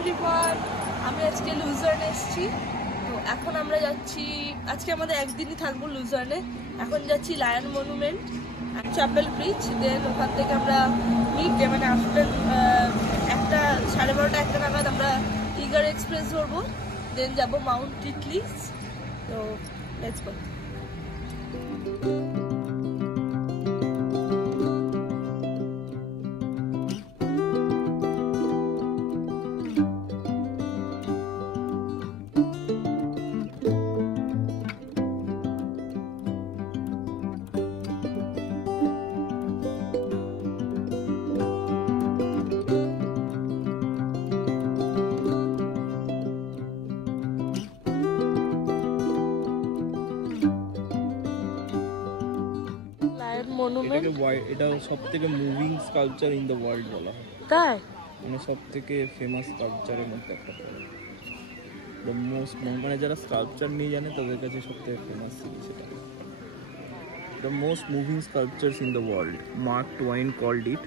Everyone, আমি আজকে লুজার্নে এসেছি। তো এখন আমরা যাচ্ছি, আজকে আমাদের একদিনই থাকবো লুজার্নে। এখন যাচ্ছি লায়ন মনুমেন্ট, চ্যাপেল ব্রিজ, দেন ওখান থেকে আমরা মিডডে মানে আফটার 12:30 1টা নাগাদ আমরা ইগার এক্সপ্রেস ধরবো, দেন যাবো মাউন্ট টিটলিস। তো লেটস গো। এটা সবথেকে moving sculpture in the world বলা হয়, তাই মানে সবথেকে ফেমাস স্কাল্পচারের মধ্যে একটা পড়ে। দ্য মোস্ট, মানে যারা স্কাল্পচার নিয়ে জানে তাদের কাছে সবথেকে ফেমাস জিনিস এটা। The most moving sculptures in the world, Mark Twain called it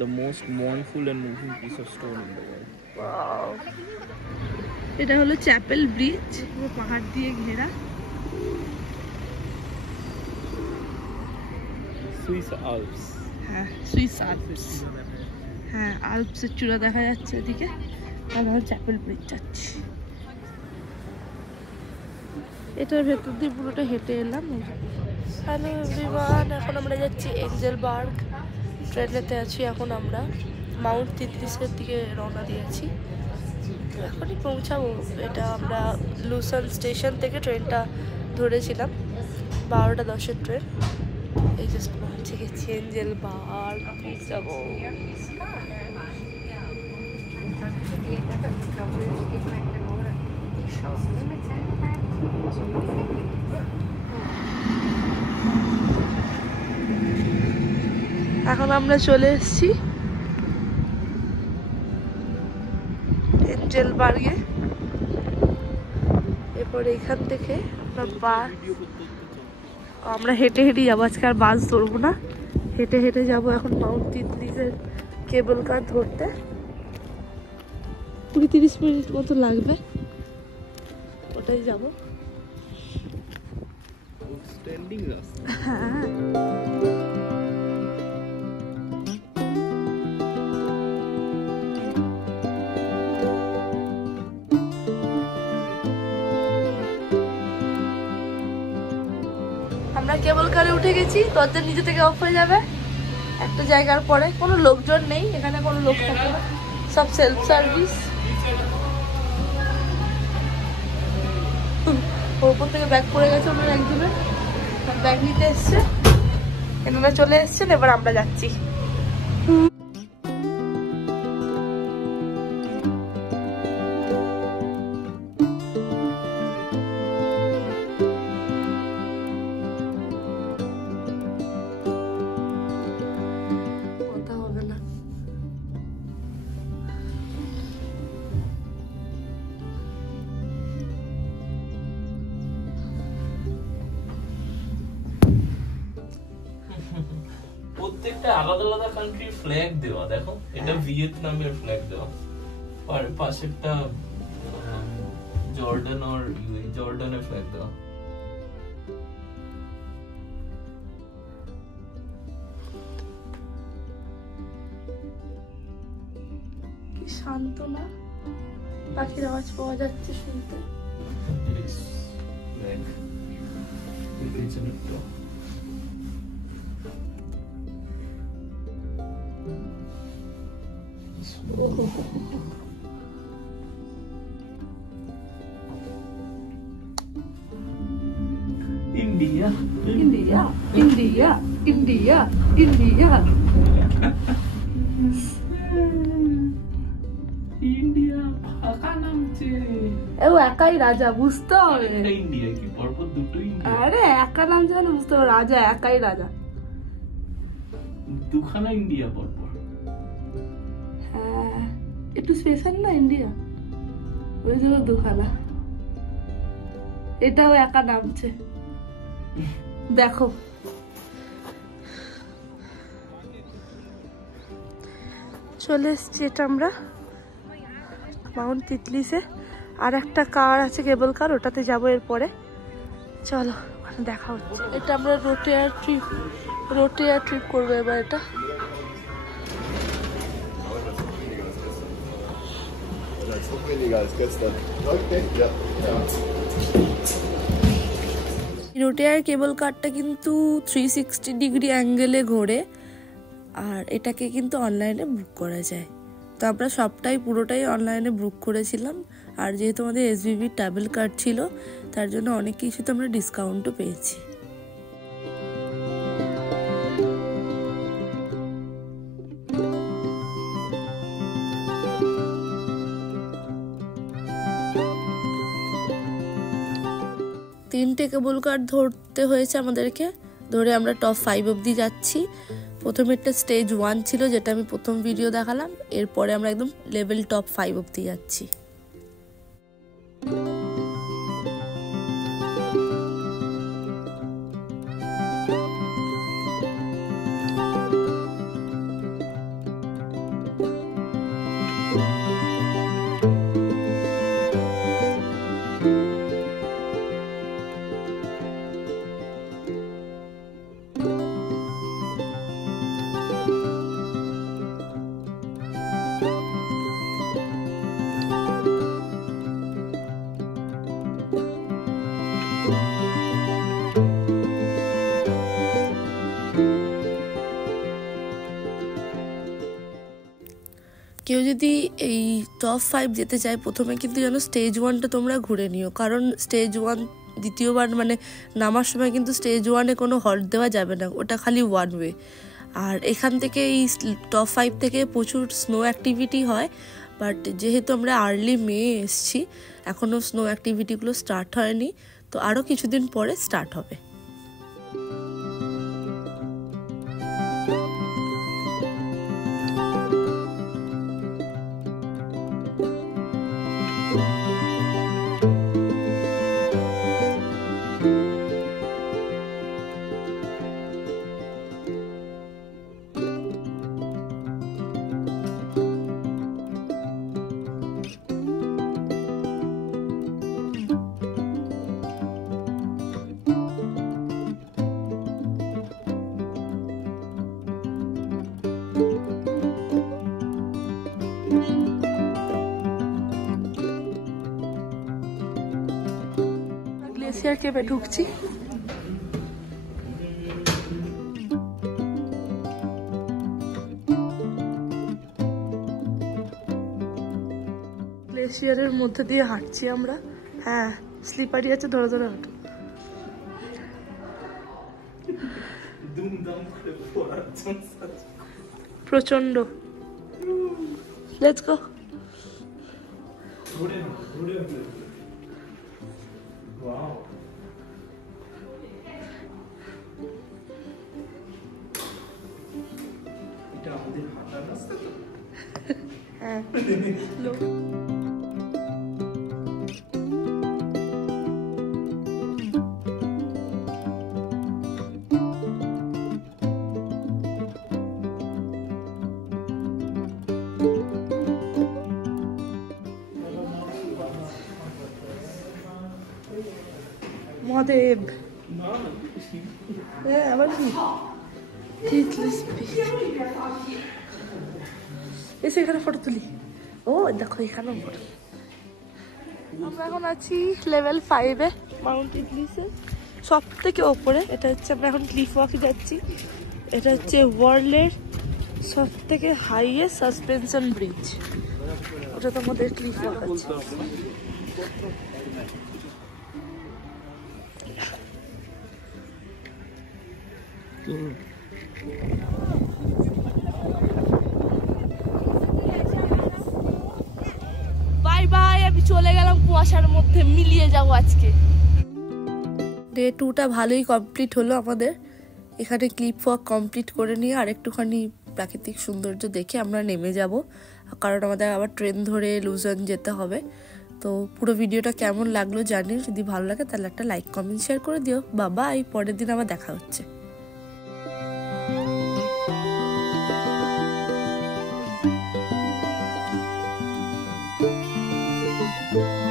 the most mournful and moving piece of stone in the world. এটা হলো চ্যাপেল ব্রিজ, পুরো পাহাড় দিয়ে ঘেরা। সুইস আল্পস, হ্যাঁ সুইস আল্পস, হ্যাঁ আল্পসের চূড়া দেখা যাচ্ছে এদিকে। আর আমরা চ্যাপেল ব্রিজ যাচ্ছি। এটার ভেতর দিয়ে পুরোটা হেঁটে এলাম। হ্যালো এভরিওয়ান, এখন আমরা যাচ্ছি এঞ্জেলবার্গ। ট্রেনেতে আছি এখন আমরা, মাউন্ট টিটলিসের দিকে রওনা দিয়েছি। এখনই পৌঁছাবো। এটা আমরা লুসান স্টেশন থেকে ট্রেনটা ধরেছিলাম, 12:10-এর ট্রেন। এই জাস্ট পৌঁছে গেছি এঞ্জেলবার্গ, যাবো। এখন আমরা চলে এসেছি এঞ্জেলবার্গে। এরপর এখান থেকে আমরা হেঁটে হেঁটে যাবো। আজকে আর বাস ধরবো না, হেঁটে হেঁটে যাবো এখন মাউন্ট টিটলিসের কেবল কার ধরতে। 20-30 মিনিট মতো লাগবে, ওটাই যাবো। হ্যাঁ আমরা কেবল কারে উঠে গেছি। দরজা নিজে থেকে অফ হয়ে যাবে একটা জায়গার পরে। কোনো লোকজন নেই এখানে, কোনো লোক থাকে না, সব সেলফ সার্ভিস। ওপর থেকে ব্যাগ পড়ে গেছে ওনার একজনের, ব্যাগ নিতে এসছে, এনারা চলে এসছেন। এবার আমরা যাচ্ছি। প্রত্যেকটা আলাদা আলাদা কান্ট্রির ফ্ল্যাগ দেওয়া, দেখো এটা ভিয়েতনামের ফ্ল্যাগ দেওয়া, আর পাশেরটা জর্ডান আর জর্ডানের ফ্ল্যাগ দেওয়া। কি শান্ত না, পাখির আওয়াজ পাওয়া যাচ্ছে শুনতে। India, India, India, India, India. India ফাঁকা নামছে। ও একাই রাজা, বুঝতে হবে। ইন্ডিয়া কি পরপর দুটো ইন্ডিয়া? আরে একা নামছে না, বুঝতে হবে, রাজা একাই রাজা। দুখানা ইন্ডিয়া পরপর। হ্যাঁ একটু স্পেশাল না ইন্ডিয়া, ওই জন্য দুখানা। এটাও একা নামছে, দেখো। চলে এসছি এটা আমরা মাউন্ট তিতলিসে। আর একটা কার আছে, কেবল কার, ওটাতে যাবো এরপরে। চলো ওখানে দেখা হচ্ছে। এটা আমরা রোটেয়ার ট্রিপ করবো এবার। এটা রোটেয়ার কেবল কারটা কিন্তু 360 ডিগ্রি অ্যাঙ্গেলে ঘোরে, আর এটাকে কিন্তু অনলাইনে বুক করা যায়। তো আমরা পুরোটাই অনলাইনে বুক করেছিলাম। আর যেহেতু আমাদের SBB ট্রাভেল কার্ড ছিল, তার জন্য অনেক কিছুতে আমরা ডিসকাউন্টও পেয়েছি। তিনটে কেবল কার ধরতে হয়েছে আমাদেরকে, ধরে আমরা টপ 5 অবধি যাচ্ছি। প্রথমে একটা স্টেজ 1 ছিল, যেটা আমি প্রথম ভিডিও দেখালাম। এরপরে আমরা একদম লেভেল টপ 5 অবধি যাচ্ছি। কেউ যদি এই টপ 5 যেতে চায়, প্রথমে কিন্তু যেন স্টেজ 1টা তোমরা ঘুরে নিও। কারণ স্টেজ 1 দ্বিতীয়বার মানে নামার সময় কিন্তু স্টেজ 1-এ কোনো হল্ট দেওয়া যাবে না, ওটা খালি 1 ওয়ে। আর এখান থেকে এই টপ 5 থেকে প্রচুর স্নো অ্যাক্টিভিটি হয়, বাট যেহেতু আমরা আর্লি মে এসছি, এখনও স্নো অ্যাক্টিভিটিগুলো স্টার্ট হয়নি। তো আরও কিছুদিন পরে স্টার্ট হবে। গ্লেসিয়ার কেভে ঢুকছি। গ্লেসিয়ারের মধ্যে দিয়ে হাঁটছি আমরা। হ্যাঁ, স্লিপারি আছে, ধরে ধরে হাঁটো। প্রচন্ড। Let's go. হ্যাঁ। মহাদেব। হ্যাঁ, আবার কি এসে এখানে ফটো তুলি। ও দেখো, এখানেও ফটো। আমরা এখন আছি লেভেল 5-এ মাউন্ট তিতলিসে, সব থেকে ওপরে। এটা হচ্ছে, আমরা এখন ক্লিফ ওয়াকে যাচ্ছি। এটা হচ্ছে ওয়ার্ল্ডের সব থেকে হাইয়েস্ট সাসপেনশন ব্রিজ। ওটা তো আমাদের ক্লিফ ওয়াক আছে। বাই বাই, আমি চলে গেলাম কুয়াশার মধ্যে, মিলিয়ে যাবো আজকে। ডে 2টা ভালোই কমপ্লিট হলো আমাদের। এখানে ক্লিপ ওয়াক কমপ্লিট করে নিয়ে আর একটুখানি প্রাকৃতিক সৌন্দর্য দেখে আমরা নেমে যাব, কারণ আমাদের আবার ট্রেন ধরে লুজন যেতে হবে। তো পুরো ভিডিওটা কেমন লাগলো জানিও। যদি ভালো লাগে তাহলে একটা লাইক, কমেন্ট, শেয়ার করে দিও। বাই, পরের দিন আবার দেখা হচ্ছে। Thank you.